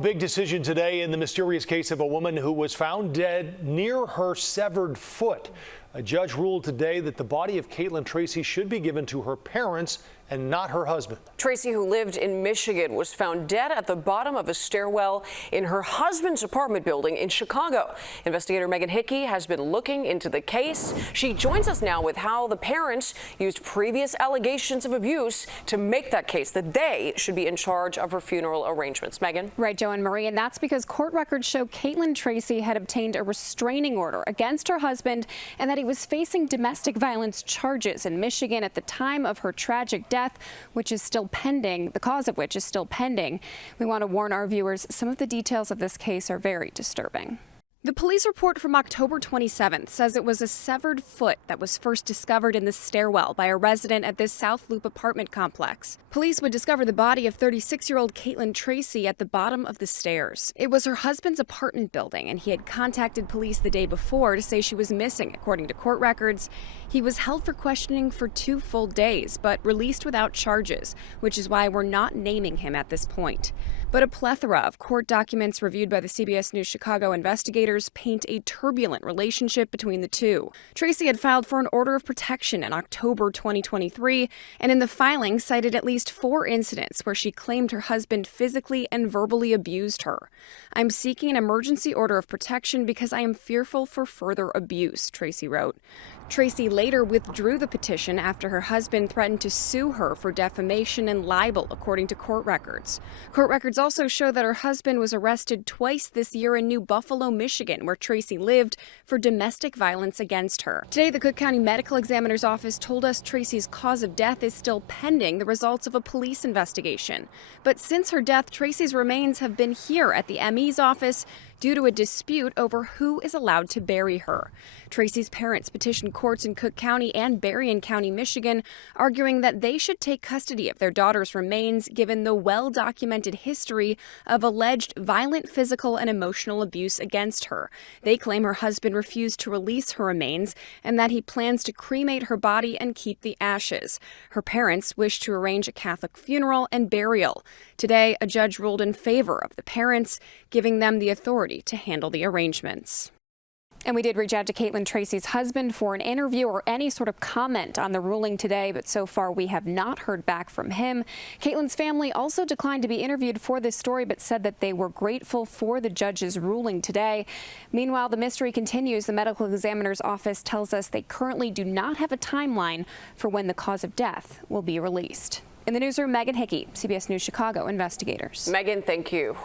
Big decision today in the mysterious case of a woman who was found dead near her severed foot. A judge ruled today that the body of Caitlin Tracey should be given to her parents and not her husband. Tracey, who lived in Michigan, was found dead at the bottom of a stairwell in her husband's apartment building in Chicago. Investigator Hickey has been looking into the case. She joins us now with how the parents used previous allegations of abuse to make that case that they should be in charge of her funeral arrangements. Megan? Right, Joe and Marie, and that's because court records show Caitlin Tracey had obtained a restraining order against her husband and that he was facing domestic violence charges in Michigan at the time of her tragic death, which is still pending, the cause of which is still pending. We want to warn our viewers, some of the details of this case are very disturbing. The police report from October 27th says it was a severed foot that was first discovered in the stairwell by a resident at this South Loop apartment complex. Police would discover the body of 36-year-old Caitlin Tracey at the bottom of the stairs. It was her husband's apartment building, and he had contacted police the day before to say she was missing, according to court records. He was held for questioning for 2 full days, but released without charges, which is why we're not naming him at this point. But a plethora of court documents reviewed by the CBS News Chicago Investigators paint a turbulent relationship between the two. Tracey had filed for an order of protection in October 2023, and in the filing cited at least 4 incidents where she claimed her husband physically and verbally abused her. "I'm seeking an emergency order of protection because I am fearful for further abuse," Tracey wrote. Tracey later withdrew the petition after her husband threatened to sue her for defamation and libel, according to court records. Court records also show that her husband was arrested twice this year in New Buffalo, Michigan, where Tracey lived, for domestic violence against her. Today, the Cook County Medical Examiner's Office told us Tracey's cause of death is still pending the results of a police investigation. But since her death, Tracey's remains have been here at the ME's office due to a dispute over who is allowed to bury her. Tracey's parents petitioned courts in Cook County and Berrien County, Michigan, arguing that they should take custody of their daughter's remains given the well-documented history of alleged violent physical and emotional abuse against her. They claim her husband refused to release her remains and that he plans to cremate her body and keep the ashes. Her parents wish to arrange a Catholic funeral and burial. Today, a judge ruled in favor of the parents, giving them the authority to handle the arrangements. And we did reach out to Caitlin Tracey's husband for an interview or any sort of comment on the ruling today, but so far we have not heard back from him. Caitlin's family also declined to be interviewed for this story, but said that they were grateful for the judge's ruling today. Meanwhile, the mystery continues. The medical examiner's office tells us they currently do not have a timeline for when the cause of death will be released. In the newsroom, Hickey, CBS News Chicago Investigators. Megan, thank you.